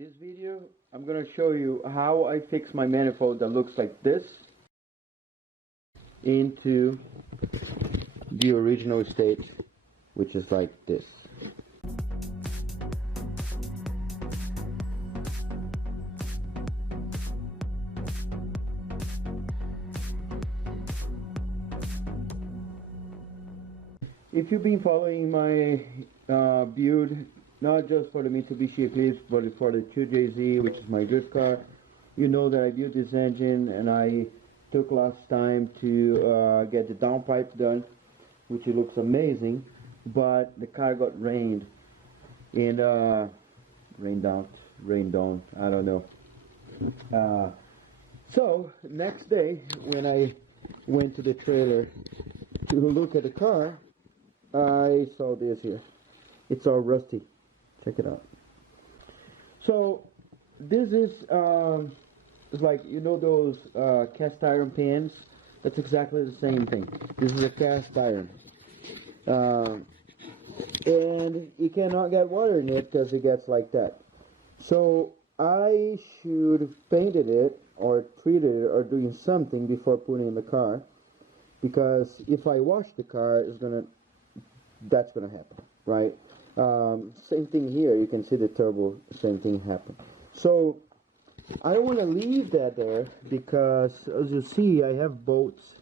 this video, I'm going to show you how I fix my manifold that looks like this into the original state, which is like this. If you've been following my build, not just for the Mitsubishi Eclipse, but for the 2JZ, which is my drift car, you know that I built this engine and I took lots of time to get the downpipe done, which it looks amazing, but the car got rained and rained on, I don't know. So next day when I went to the trailer to look at the car, I saw this here. It's all rusty. Check it out. So this is it's like, you know those cast iron pans? That's exactly the same thing. This is a cast iron. And you cannot get water in it because it gets like that. So I should have painted it or treated it or doing something before putting it in the car, because if I wash the car, that's gonna happen, right? Same thing here. You can see the turbo, same thing happen. So I don't want to leave that there because, as you see, I have bolts,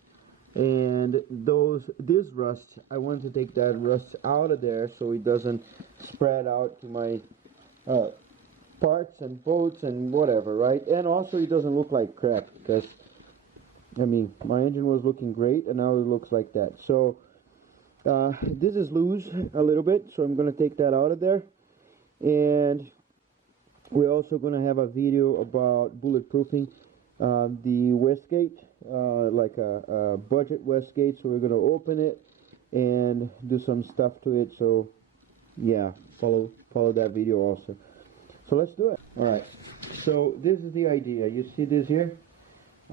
and this rust, I want to take that rust out of there so it doesn't spread out to my parts and bolts and whatever, right? And also it doesn't look like crap, because I mean, my engine was looking great and now it looks like that. So this is loose a little bit, so I'm going to take that out of there. And we're also going to have a video about bulletproofing the wastegate, like a budget wastegate. So we're going to open it and do some stuff to it. So yeah, follow that video also. So let's do it. Alright, so this is the idea. You see this here?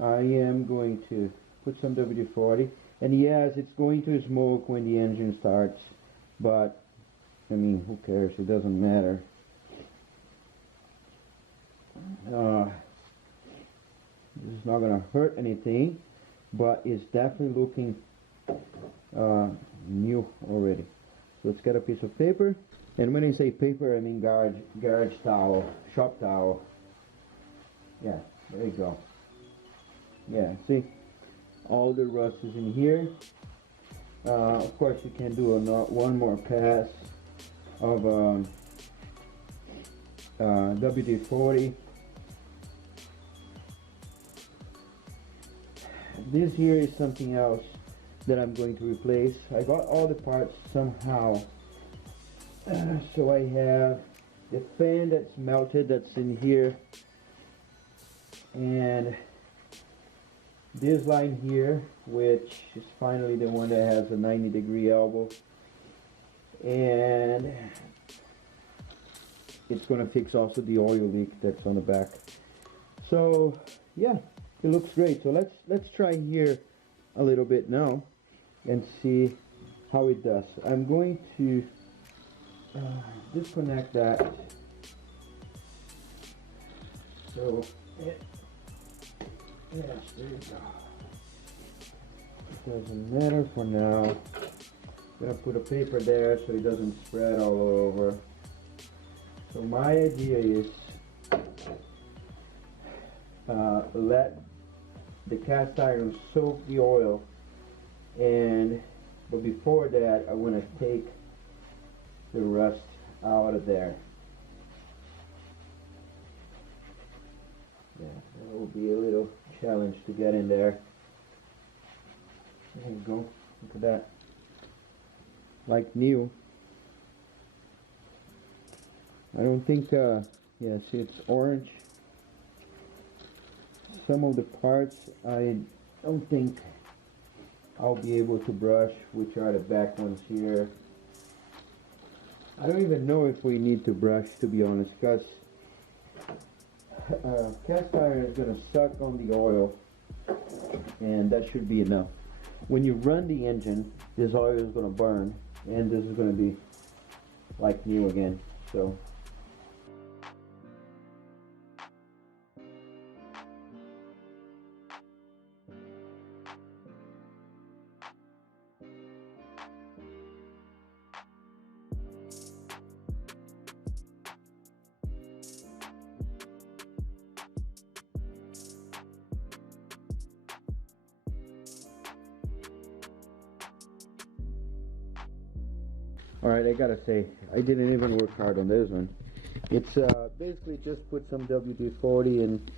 I am going to put some WD-40. And yes, it's going to smoke when the engine starts, but I mean, who cares? It doesn't matter. This is not going to hurt anything, but it's definitely looking new already. So let's get a piece of paper. And when I say paper, I mean garage towel, shop towel. Yeah, there you go. Yeah, see? All the rust is in here. Of course, you can do one more pass of WD-40. This here is something else that I'm going to replace. I got all the parts somehow. So I have the fan that's melted, that's in here, and this line here, which is finally the one that has a 90-degree elbow, and it's going to fix also the oil leak that's on the back. So yeah, it looks great. So let's try here a little bit now and see how it does. I'm going to disconnect that. So yes, there you go. It doesn't matter for now. I'm gonna put a paper there so it doesn't spread all over. So my idea is let the cast iron soak the oil, but before that I want to take the rust out of there. Yeah, that will be a little challenge to get in there. There you go. Look at that. Like new. I don't think, yeah, see, it's orange. Some of the parts I don't think I'll be able to brush, which are the back ones here. I don't even know if we need to brush, to be honest, because cast iron is going to suck on the oil, and that should be enough. When you run the engine, this oil is going to burn, and this is going to be like new again. So Alright, I gotta say, I didn't even work hard on this one. It's basically just put some WD-40 and,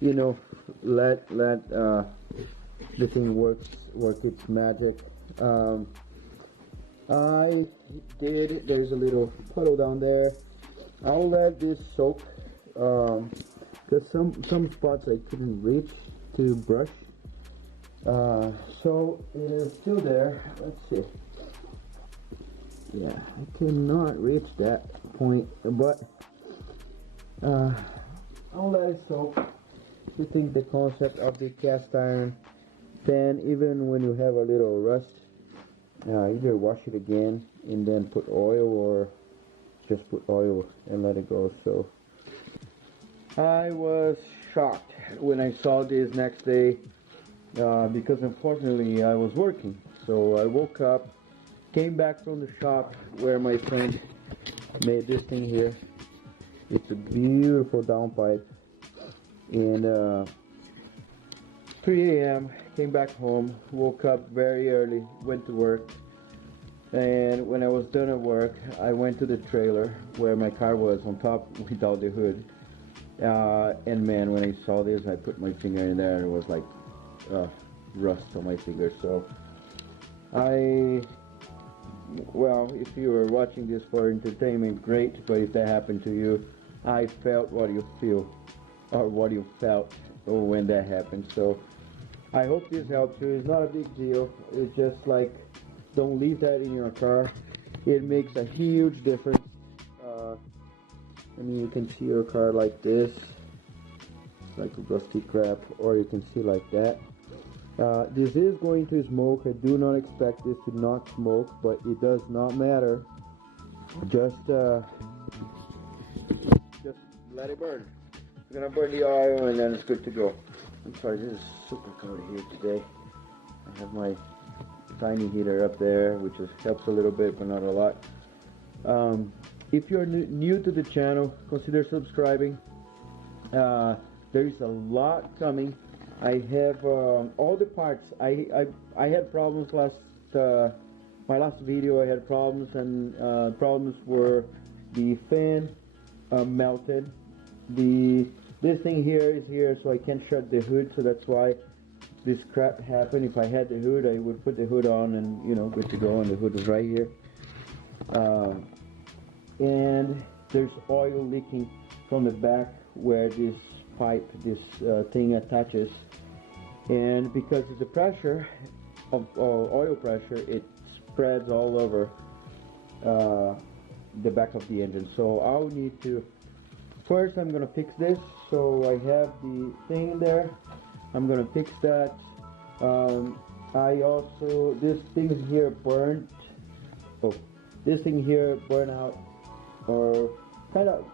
you know, let the thing work its magic. There's a little puddle down there. I'll let this soak, because some spots I couldn't reach to brush. So it is still there. Let's see. Yeah, I cannot reach that point, but I'll let it soak. I think the concept of the cast iron pan, even when you have a little rust, either wash it again and then put oil, or just put oil and let it go. So I was shocked when I saw this next day, because unfortunately I was working. So I woke up, came back from the shop where my friend made this thing here. It's a beautiful downpipe. And 3 a.m. came back home, woke up very early, went to work. And when I was done at work, I went to the trailer where my car was on top without the hood. And man, when I saw this, I put my finger in there and it was like rust on my finger. So well, if you were watching this for entertainment, great. But if that happened to you, I felt what you feel, or what you felt when that happened. So I hope this helps you. It's not a big deal. It's just like, don't leave that in your car. It makes a huge difference. I mean, you can see your car like this, like a rusty crap, or you can see like that. This is going to smoke. I do not expect this to not smoke, but it does not matter. Just let it burn. It's gonna burn the oil and then it's good to go. I'm sorry, this is super cold here today. I have my tiny heater up there, which helps a little bit, but not a lot. If you're new to the channel, consider subscribing. There is a lot coming. I have all the parts. I had problems my last video. I had problems, and problems were the fan melted. This thing here is here, so I can't shut the hood, so that's why this crap happened. If I had the hood, I would put the hood on and, you know, good to go, and the hood is right here. And there's oil leaking from the back where this pipe, this thing attaches, and because of the pressure of oil pressure, it spreads all over the back of the engine. So I'll need to, first I'm gonna fix this. So I have the thing there, I'm gonna fix that. I also, this thing here burned. Oh, this thing here burned out, or kind of,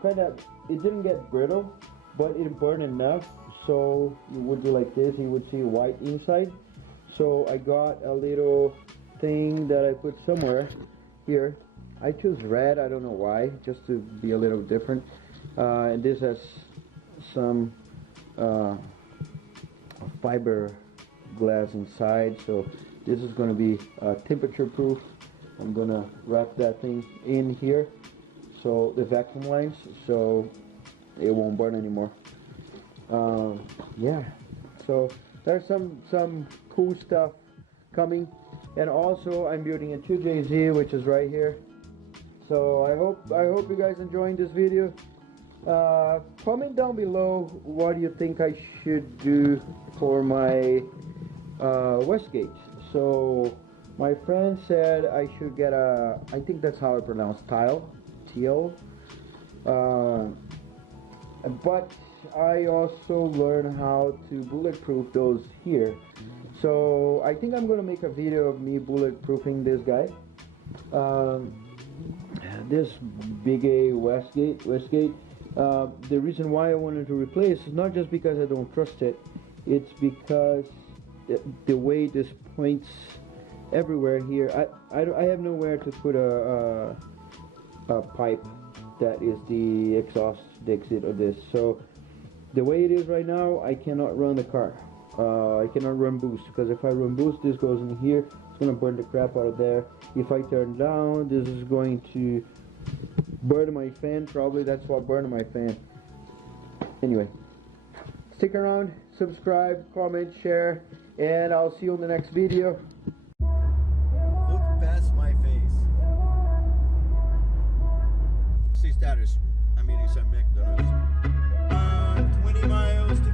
it didn't get brittle, but it burned enough so you would do like this, you would see white inside. So I got a little thing that I put somewhere here. I choose red, I don't know why, just to be a little different. And this has some fiber glass inside, so this is going to be temperature proof. I'm going to wrap that thing in here, so the vacuum lines, so it won't burn anymore. Yeah, so there's some cool stuff coming. And also I'm building a 2JZ, which is right here. So I hope you guys enjoying this video. Comment down below what you think I should do for my Westgate. So my friend said I should get a, I think that's how I pronounce teal. But I also learned how to bulletproof those here. So I think I'm gonna make a video of me bulletproofing this guy. This big A Westgate. The reason why I wanted to replace is not just because I don't trust it. It's because the way this points everywhere here. I have nowhere to put a pipe that is the exhaust, the exit of this. So the way it is right now, I cannot run the car I cannot run boost, because if I run boost, this goes in here, it's gonna burn the crap out of there. If I turn down, this is going to burn my fan. Probably that's what burned my fan. Anyway, stick around, subscribe, comment, share, and I'll see you in the next video. Look past my face. See status. I'm eating some McDonald's. 20 miles to